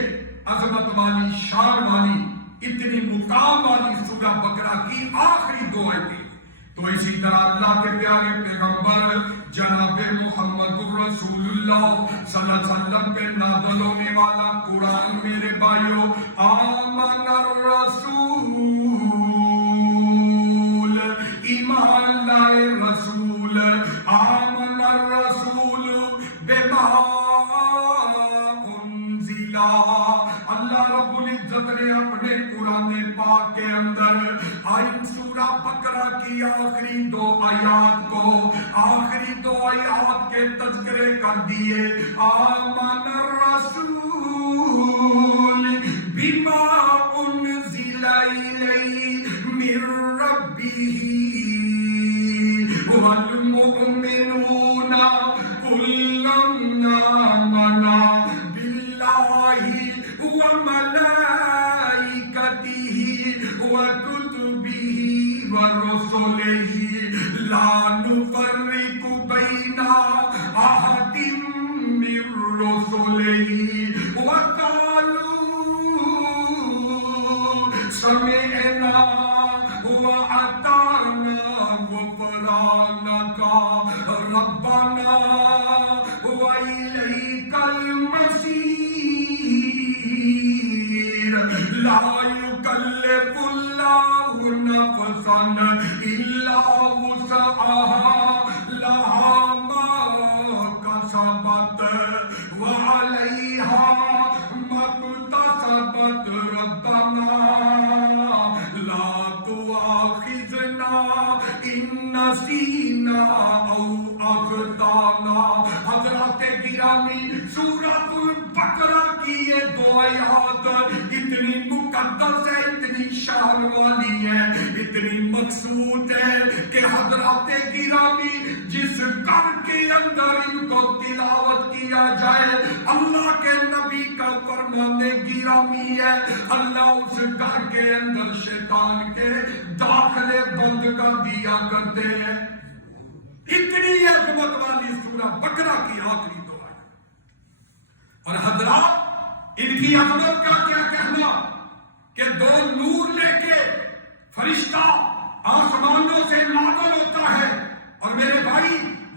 عظمت والی، شان والی، اتنی مقام والی سورہ بقرہ کی آخری دو آیتیں. تو اسی طرح اللہ کے پیارے پیغمبر جناب محمد رسول اللہ صلی اللہ علیہ وسلم پہ نازل ہونے والا قرآن میرے بھائیوں، آمن الرسول، ایمان لائے رسول، آمن الرسول بما انزل. اللہ رب العزت نے اپنے قرآن پاک کے اندر آئین سورہ بقرہ کی آخری دو آیات کو، آخری دو آیات کے تذکرے کر دیے. آمن الرسول بما انزل الیہ من ربہ والمؤمنون كلا آمن بالله وملائكته وكتبه ورسله لا يرتاب فيه أحد من رسله. اللہ رب العزت نے اپنے قرآن پاک کے اندر آئین سورہ بقرہ کی آخری دو آیات کو، آخری دو آیات کے تذکرے کر دیے. آمن الرسول بما انزل الیہ من ربہ والمؤمنون كلا آمن بالله سمعنا وأطعنا غفرانك ربنا وإليك المصير لا يكلف الله نفسا إلا وسعها لها ما كسبت وعليها ما اكتسبت ربنا لا تؤاخذنا إن نسينا أو أخطأنا. حضرات گرامی، سورۃ البقرہ کی یہ دو آیات اتنی مقدس ہے، اتنی شان والی ہے، اتنی مقصود ہے کہ حضرات گرامی جس گھر کے اندر ان کو تلاوت کیا جائے، اللہ کے نبی کا فرمان گرامی ہے، اللہ اس گھر کے اندر شیطان کے داخلے بند کر دیا کرتے ہیں. اتنی عظمت والی سورہ بقرہ کی آخری دو آیات. اور حضرات ان کی عظمت کا کیا کہنا کہ دو نور لے کے فرشتہ آسمانوں سے نازل ہوتا ہے. اور میرے بھائی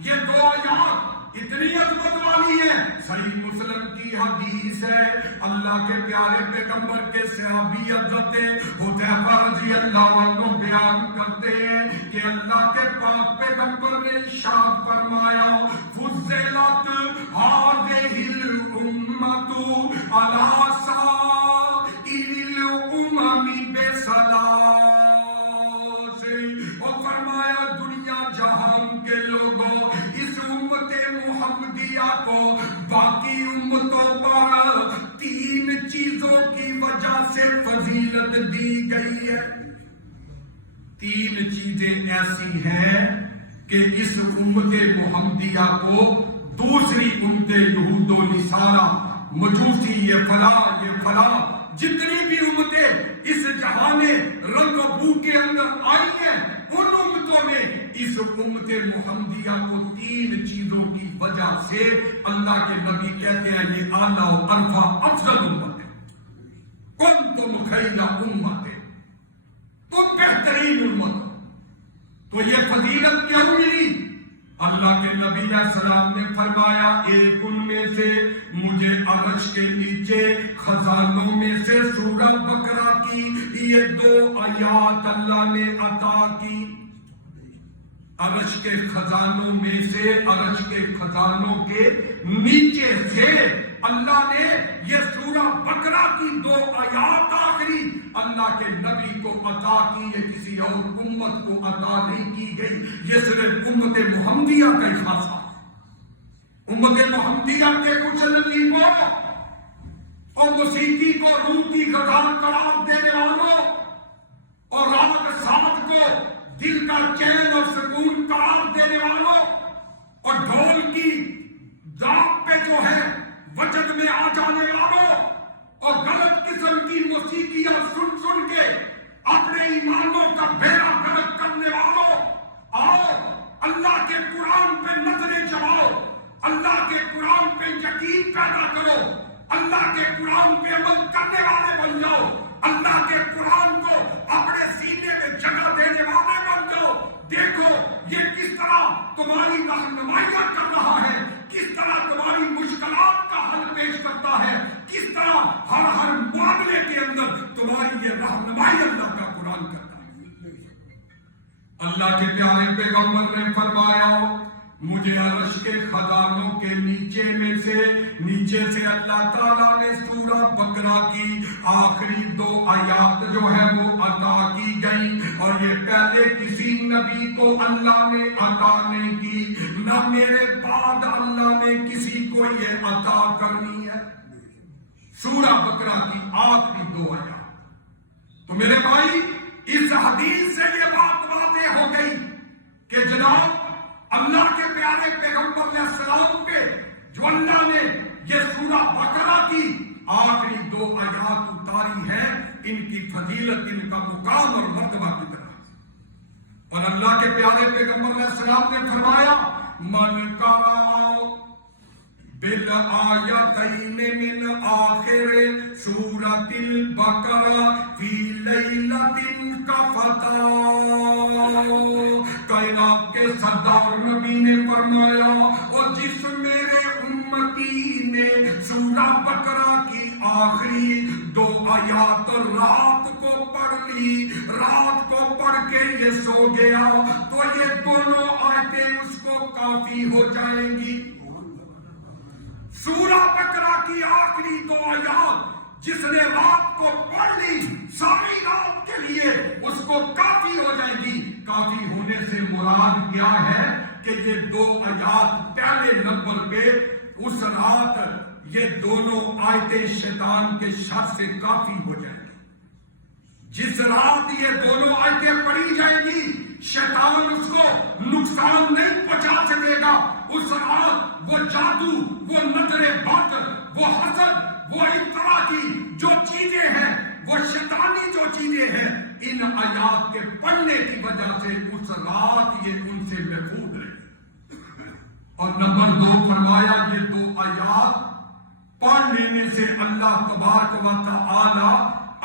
یہ دو آیات اتنی عظمت والی ہے. صحیح مسلم کی حدیث ہے، اللہ کے پیارے پیغمبر کے صحابی حضرت حذیفہ رضی اللہ عنہ بیان کرتے ہیں کہ اللہ کے پاک پیغمبر نے ارشاد فرمایا فضلت هذه الامة على سائر الامم بثلاث. اور فرمایا دنیا جہان کے لوگوں اس امت محمدیہ کو باقی امتوں پر تین چیزوں کی وجہ سے فضیلت دی گئی ہے. تین چیزیں ایسی ہیں کہ اس امت محمدیہ کو دوسری امت یہود و نصارہ، مجوسی، یہ فلاں جتنی بھی امتیں اس جہان رنگ و بو کے اندر آئی ہیں، ان امتوں میں اس امت محمدیہ کو تین چیزوں کی وجہ سے اللہ کے نبی کہتے ہیں یہ اعلیٰ و ارفع افضل امت ہے. کنتم خیر امت، تم بہترین امت ہو. تو یہ فضیلت کیوں ملی؟ اللہ کے نبی علیہ السلام نے فرمایا ایک ان میں سے مجھے عرش کے نیچے خزانوں میں سے سورہ بقرہ کی یہ دو آیات اللہ نے عطا کی. عرش کے خزانوں میں سے، عرش کے خزانوں کے نیچے سے اللہ نے یہ سورہ بقرہ کی دو آیات آخری اللہ کے نبی کو عطا کی. یہ کسی اور امت کو عطا نہیں کی گئی، یہ صرف امت محمدیہ کا خاصہ. امت محمدیہ کے کچھ نصیبوں اور موسیقی کو روح کی غذا قرار دینے والوں اور راگ ساز کو دل کا چین اور سکون قرار دینے والوں اور ڈھول کی داغ پہ جو ہے وجد میں آ جانے والوں اور غلط قسم کی موسیقیاں سن کے اپنے ایمانوں کا بیڑا غرق کرنے والوں، آؤ اللہ کے قرآن پہ نظریں چڑھاؤ، اللہ کے قرآن پہ یقین پیدا کرو، اللہ کے قرآن پہ عمل کرنے والے بن جاؤ، اللہ کے قرآن کو اپنے سینے میں جگہ دینے والے بن جاؤ. دیکھو یہ کس طرح تمہاری رہنمائیاں کر رہا ہے، کس طرح تمہاری مشکلات کا حل پیش کرتا ہے، کس طرح ہر معاملے کے اندر تمہاری یہ رہنمائی اللہ کا قرآن کرتا ہے. اللہ کے پیارے پیغمبر نے فرمایا مجھے عرش کے خزانوں کے نیچے سے اللہ تعالیٰ نے سورہ بقرہ کی آخری دو آیات جو ہے وہ عطا کی گئی. اور یہ پہلے کسی نبی کو اللہ نے عطا نہیں کی، نہ میرے بعد اللہ نے کسی کو یہ عطا کرنی ہے. سورہ بقرہ کی آخری دو آیات. تو میرے بھائی اس حدیث سے یہ بات واضح ہو گئی کہ جناب اللہ کے پیارے پیغمبر علیہ السلام پہ جو اللہ نے یہ سورہ بقرہ کی آخری دو آیات اتاری ہے، ان کی فضیلت، ان کا مقام اور مرتبہ کی طرح. اور اللہ کے پیارے پیغمبر علیہ السلام نے فرمایا من قرأ بالآیتین من آخر سورۃ البقرہ فی لیلۃ کا فتح. کائنات کے سردار نبی نے فرمایا اور جس میرے امتی نے سورہ بقرہ کی آخری 2 آیات رات کو پڑھ لی، رات کو پڑھ کے یہ سو گیا تو یہ دونوں آیتیں اس کو کافی ہو جائیں گی. سورہ بقرہ کی آخری 2 آیات جس نے رات کو پڑھ لی ساری رات کے لیے اس کو کافی ہو جائے گی. کافی ہونے سے مراد کیا ہے کہ یہ 2 آیات پہلے نمبر پہ اس رات یہ دونوں آیتیں شیطان کے شر سے کافی ہو جائیں گی. جس رات یہ دونوں آیتیں پڑھی جائیں گی شیطان اس کو نقصان نہیں پہنچا سکے گا. اس رات وہ جادو، وہ نظر بد، وہ حسد، وہ اس طرح کی جو چیزیں ہیں، وہ شیطانی جو چیزیں ہیں، ان آیات کے پڑھنے کی وجہ سے اس رات یہ ان سے محفوظ رہے. اور نمبر 2 فرمایا یہ 2 آیات پڑھ لینے سے اللہ تبارک و تعالی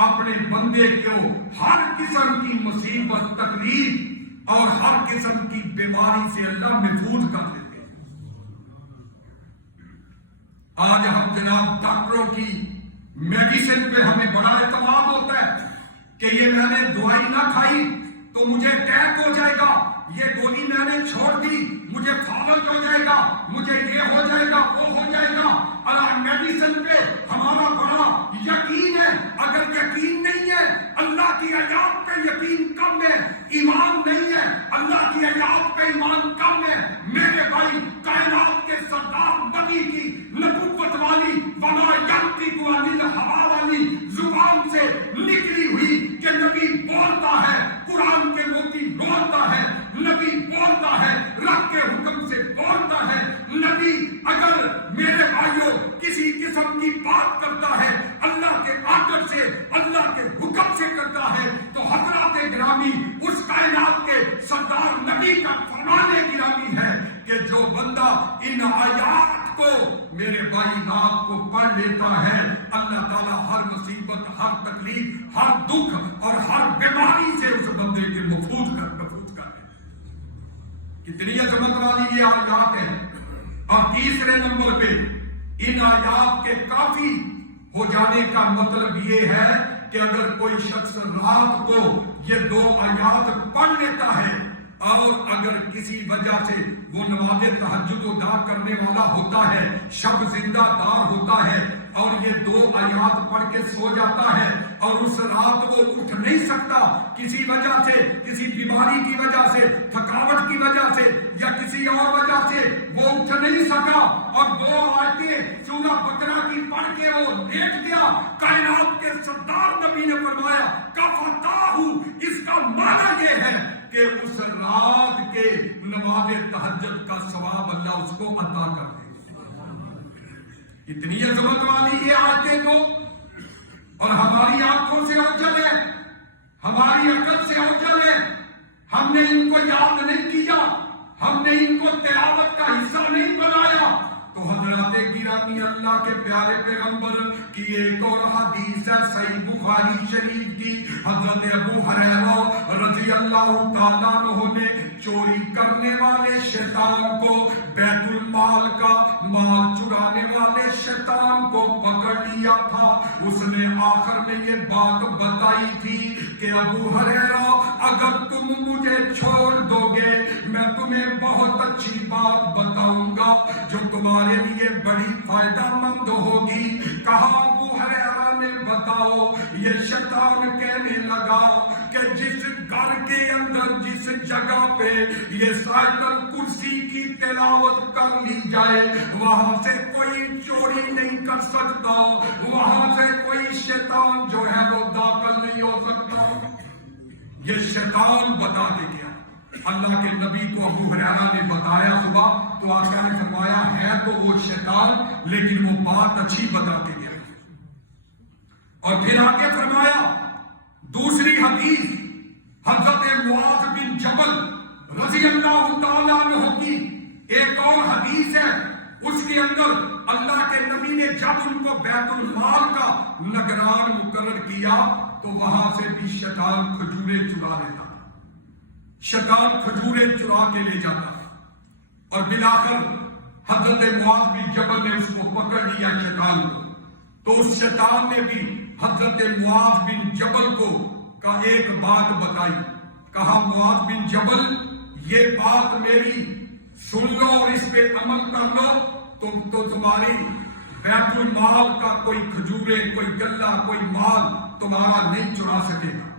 اپنے بندے کو ہر قسم کی مصیبت، تکلیف اور ہر قسم کی بیماری سے اللہ محفوظ کر دیتے ہیں. آج ہم جناب ڈاکٹروں کی میڈیسن پہ ہمیں بڑا اعتماد ہوتا ہے کہ یہ میں نے دوائی نہ کھائی تو مجھے اٹیک ہو جائے گا، یہ گولی میں نے چھوڑ دی مجھے فالج ہو جائے گا، مجھے یہ ہو جائے گا، وہ ہو جائے گا. اللہ میڈیسن پہ ہمارا بڑا یقین ہے. اگر یقین نہیں ہے اللہ کی آیات پہ یقین کم ہے، ایمان نہیں ہے اللہ کی آیات پہ ایمان کم ہے. میرے بھائی کائنات کے سردار نبی کی نبوت والی ولا ینطق عن الہوی والی زبان سے نکلی ہوئی کہ نبی بولتا ہے، قرآن کے موتی بولتا ہے، نبی بولتا ہے، رب کے حکم سے بولتا ہے. نبی اگر میرے بھائیوں کسی قسم کی بات کرتا ہے اللہ کے آرڈر سے، اللہ کے حکم سے کرتا ہے تو حضرات گرامی اس کائنات کے سردار نبی کا فرمان گرامی ہے کہ جو بندہ ان آیات کو میرے بھائی رات کو پڑھ لیتا ہے اللہ تعالیٰ ہر مصیبت، ہر تکلیف، ہر دکھ اور ہر بیماری سے اس بندے کے محفوظ کر دیتا. کتنی عظمت والی یہ آیات ہیں. اور تیسرے نمبر پہ ان آیات کے کافی ہو جانے کا مطلب یہ ہے کہ اگر کوئی شخص رات کو یہ 2 آیات پڑھ لیتا ہے اور اگر کسی وجہ سے وہ نماز تہجد ادا کرنے والا ہوتا ہے، شب زندہ دار ہوتا ہے اور یہ 2 آیات پڑھ کے سو جاتا ہے اور اس رات وہ اٹھ نہیں سکتا کسی وجہ سے، کسی بیماری کی وجہ سے، تھکاوٹ کی وجہ سے یا کسی اور وجہ سے وہ اٹھ نہیں سکا اور 2 آیتیں سورہ بقرہ کی پڑھ کے وہ لیٹ گیا. کائنات کے سردار نبی نے فرمایا کفتاہ، اس کا معنی یہ ہے کہ اس رات کے نماز تہجد کا ثواب اللہ اس کو عطا کر دے. اتنی عظمت والی یہ آیتیں تو اور ہماری آنکھوں سے اوجھل ہے، ہماری عقل سے اوجھل ہے. ہم نے ان کو یاد نہیں کیا، ہم نے ان کو تلاوت کا حصہ نہیں بنایا. تو حضرات گرامی اللہ کے پیارے پیغمبر کی ایک اور حدیث ہے صحیح بخاری شریف کی. حضرت ابو ہریرہ رضی اللہ تعالیٰ عنہ نے چوری کرنے والے شیطان کو، بیت المال کا مال چرانے والے شیطان کو پکڑ لیا تھا. اس نے آخر میں یہ بات بتائی تھی کہ ابو ہریرہ اگر تم مجھے چھوڑ دو گے میں تمہیں بہت اچھی بات بتاؤں گا جو تمہارے لیے بڑی فائدہ مند ہوگی. کہا ابو ہریرہ نے بتاؤ. یہ شیطان کہنے لگا کہ جس گھر کے اندر جس جگہ پہ یہ آیت الکرسی کی تلاوت کر لی جائے وہاں سے کوئی چوری نہیں کر سکتا، وہاں سے کوئی شیطان جو ہے وہ داخل نہیں ہو سکتا. یہ شیطان بتا دے گیا. اللہ کے نبی کو ابو ہریرہ نے بتایا صبح تو آقا نے فرمایا ہے تو وہ شیطان لیکن وہ بات اچھی بتا کے گیا. اور پھر آگے فرمایا دوسری حدیث حضرت معاذ بن جبل رضی اللہ تعالیٰ عنہ کی ایک اور حدیث ہے. اس کے اندر اللہ کے نبی نے جب ان کو بیت المال کا نگران مقرر کیا تو وہاں سے بھی شیطان کھجوریں چرا لیتا تھا، شیطان کھجوریں چرا کے لے جاتا تھا، اور بالآخر حضرت معاذ بن جبل نے اس کو پکڑ لیا شیطان کو، تو اس شیطان نے بھی حضرت معاذ بن جبل کو کا ایک بات بتائی، کہا معاذ بن جبل یہ بات میری سن لو اور اس پہ عمل کر لو تو تمہاری بیت المال کا کوئی کھجورے، کوئی گلہ، کوئی مال تمہارا نہیں چرا سکے گا۔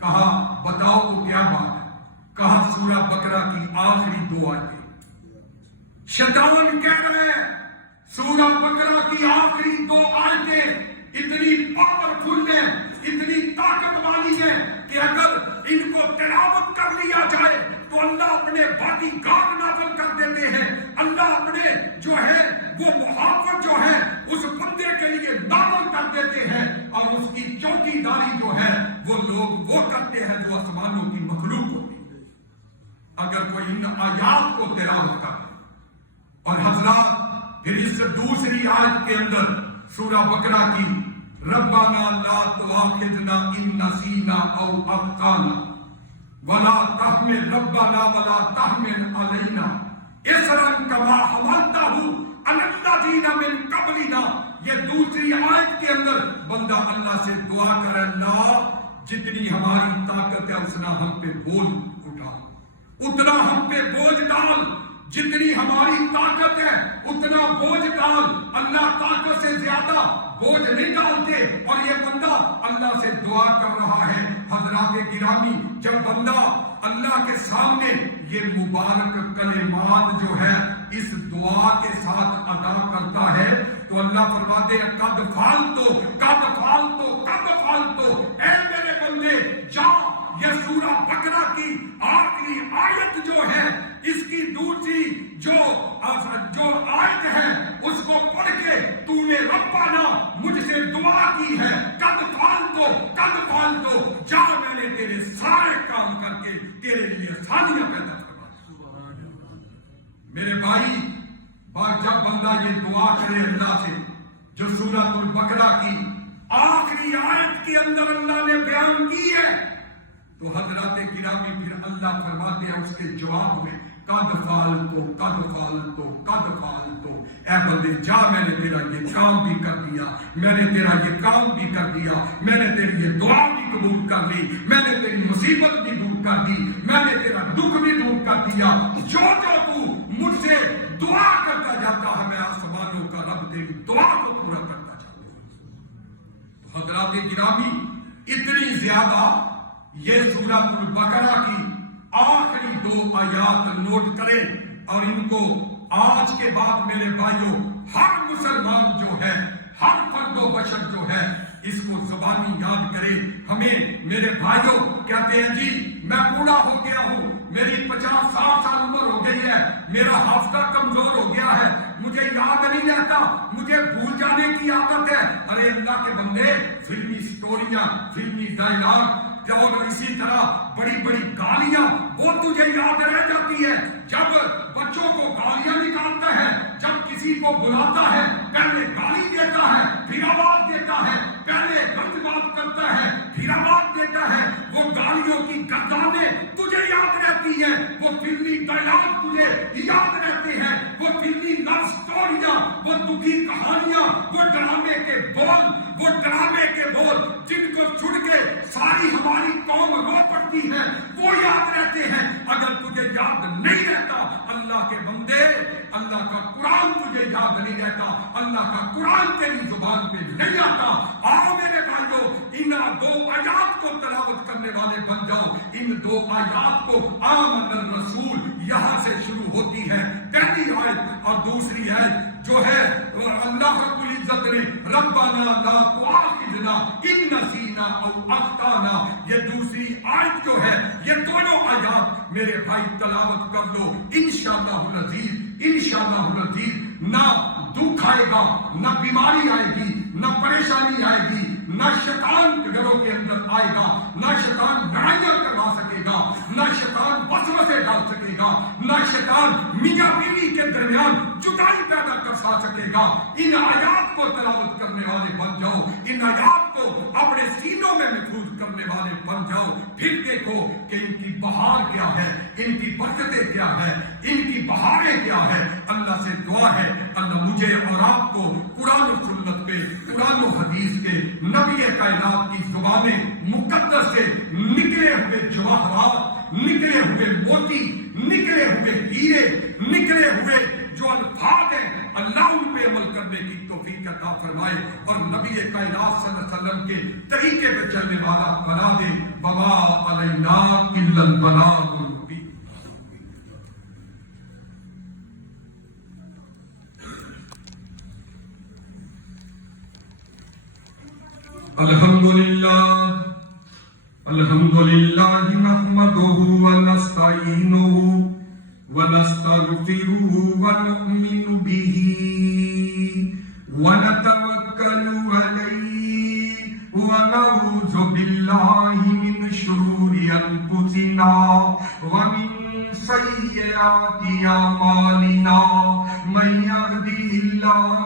کہا بتاؤ وہ کیا بات ہے؟ کہا سورہ بقرہ کی آخری 2 آیتیں۔ شیطان کہہ رہے ہیں سورہ بقرہ کی آخری 2 آیتیں اتنی پاورفل ہے، اتنی طاقت والی ہے کہ اگر ان کو تلاوت کر لیا جائے تو اللہ اپنے باقی گارڈ نازل کر دیتے ہیں، اللہ اپنے جو ہے وہ محافظ جو ہے اس بندے کے لیے نازل کر دیتے ہیں، اور اس کی چوکی داری جو ہے وہ لوگ وہ کرتے ہیں جو آسمانوں کی مخلوق ہوتی ہے اگر کوئی ان آیات کو تلاوت کر۔ اور حضرات پھر اس دوسری آیت کے اندر سورہ بقرہ کی ربنا لا تؤاخذنا ان نسینا او اخطانا ولا تحمل ربنا ولا تحمل علينا اصرا كما حملته على الذين من قبلنا، یہ دوسری آیت کے اندر بندہ اللہ سے دعا کرے اللہ جتنی ہماری طاقت ہے اتنا ہم پہ بوجھ اٹھا، اتنا ہم پہ بوجھ ڈال، جتنی ہماری طاقت ہے اتنا بوجھ ڈال، اللہ طاقت سے زیادہ بوجھ نہیں ڈالتے۔ اور یہ بندہ اللہ سے دعا کر رہا ہے۔ حضرات گرامی جب بندہ اللہ کے سامنے یہ مبارک کلمات جو ہے اس دعا کے ساتھ ادا کرتا ہے تو اللہ فرماتے ہیں قد فعلتو قد فعلتو قد فعلتو، اے میرے بندے جا یہ سورہ بقرہ کی آخری آیت جو ہے اس کی دوسری جو آیت ہے اس کو پڑھ کے تو نے ربنا مجھ سے دعا کی ہے، قد فعلتو جا میں نے تیرے سارے کام کر کے تیرے لیے آسانیاں پیدا کروا۔ میرے بھائی جب بندہ یہ دعا کرے اللہ سے جو سورۃ البقرہ کی آخری آیت کے اندر اللہ نے بیان کی ہے تو حضرات گرامی پھر اللہ فرماتے ہیں اس کے جواب میں قد فعلتو اے بندے جا میں نے تیرا یہ کام بھی کر دیا، میں نے تیرا یہ کام بھی کر دیا، میں نے تیری یہ دعا بھی قبول کر لی، میں نے تیری مصیبت بھی دور کر دی، میں نے تیرا دکھ بھی دور کر دیا، جو تو مجھ سے دعا کرتا جاتا ہے میں آسمانوں کا رب تیری دعا کو پورا کرتا جاتا ہوں۔ حضرات گرامی اتنی زیادہ یہ سورۃ البقرہ کی آخری 2 آیات نوٹ کریں اور ان کو آج کے بعد میرے بھائیوں ہر مسلمان جو ہے، ہر فرد و بشر جو ہے اس کو زبانی یاد کرے۔ ہمیں میرے بھائیوں کہتے ہیں جی میں بوڑھا ہو گیا ہوں، میری 50-60 سال عمر ہو گئی ہے، میرا حافظہ کمزور ہو گیا ہے، مجھے یاد نہیں رہتا، مجھے بھول جانے کی عادت ہے۔ ارے اللہ کے بندے فلمی سٹوریاں، فلمی ڈائلاگ اور اسی طرح بڑی بڑی گالیاں وہ تجھے یاد رہ جاتی ہے۔ جب بچوں کو گالیاں نکالتا ہے، جب کسی کو بلاتا ہے پہلے گالی دیتا ہے پھر آواز دیتا ہے، پہلے غلط بات کرتا ہے پھر آواز دیتا ہے، وہ گالیوں کی گردانیں تجھے یاد رہتی ہے، وہ فلمی ڈائلاگ تجھے یاد رہتے ہیں، وہ فلمی لو سٹوریاں، وہ دکھی کہانیاں، وہ ڈرامے کے بول جن کو چھڑ کے ساری ہماری قوم رو پڑتی ہے وہ یاد رہتے ہیں۔ اگر تجھے یاد نہیں رہتا اللہ کے بندے، اللہ کا قرآن تجھے یاد نہیں رہتا، اللہ کا قرآن تیری زبان پہ نہیں آتا، آؤ میرے بھائیوں ان 2 آیات کو تلاوت کرنے والے بن جاؤ۔ ان 2 آیات کو آمن الرسول یہاں سے شروع ہوتی ہے پہلی آیت، اور دوسری آیت جو ہے اللہ رب العزت نے ربنا لا تؤاخذنا ان نسینا او اخطانا، یہ دوسری آیت جو ہے یہ دونوں آیات میرے بھائی تلاوت کر لو، انشاءاللہ العزیز نہ دکھ آئے گا، نہ بیماری آئے گی، نہ پریشانی آئے گی، نہ شیطان گھروں کے اندر آئے گا، نہ شیطان لڑائیاں کروا سکے گا، نہ شیطان وسوسے ڈال سکے گا، نہ شیطان میاں بیوی کے درمیان جدائی پیدا کر بخشا سکے گا. ان آیات کو تلاوت کرنے والے بن جاؤ, ان آیات کو اپنے سینوں میں محفوظ کرنے والے بن جاؤ. پھر دیکھو کہ ان کی بہار کیا ہے, ان کی برکتیں کیا ہے, ان کی بہاریں کیا ہے. اللہ سے دعا ہے اللہ مجھے اور آپ کو قرآن و سنت پہ, قرآن و حدیث کے, نبی کائنات کی زبان مقدس سے نکلے ہوئے جواہرات, نکلے ہوئے موتی, نکلے ہوئے ہیرے, نکلے ہوئے جو الفاظ ہیں, اللہ ان پہ عمل کرنے کی توفیق عطا فرمائے اور نبی کائنات صلی اللہ علیہ وسلم کے طریقے پہ چلنے والا بنا دے. وما علینا الا البلاغ المبین. الحمدللہ نحمدہ ونستعینہ ونستغفرہ ونؤمن بہ ونتوکل علیہ ونعوذ باللہ من شرور انفسنا ومن سیئات اعمالنا من یهدہ اللہ